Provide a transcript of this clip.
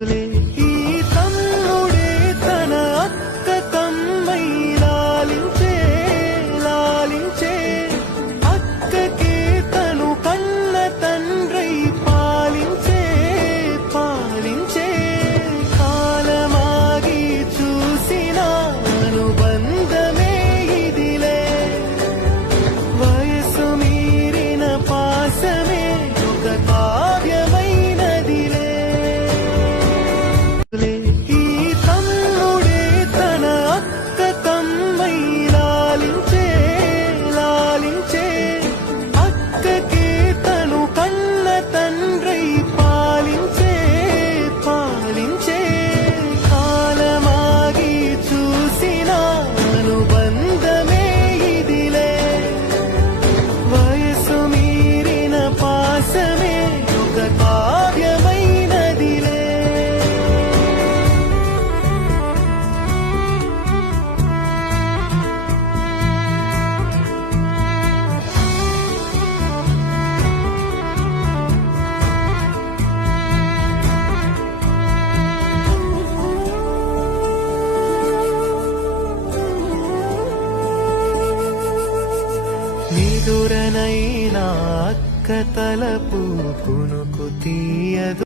ఈ తమ్ముడే తన అక్క తమ్మై లాలించే లాలించే అక్కకే తను కన్న తండ్రై పాలించే పాలించే కాలమాగి చూసిన అనుబంధమే ఇదిలే వయసు మీరిన పాసమే ఒక కావ్యమైనదిలే ఈ తమ్ముడే తన అక్క తమ్మై లాలించే లాలించే అక్కకే తను కన్న తండ్రై పాలించే పాలించే కాలమాగి చూసిన అనుబంధమే ఇదిలే వయసు మీరిన పాసమే ఒక కావ్యమైనదిలే నిదురనైనా అక్క తలపు కునుకు తీయదు.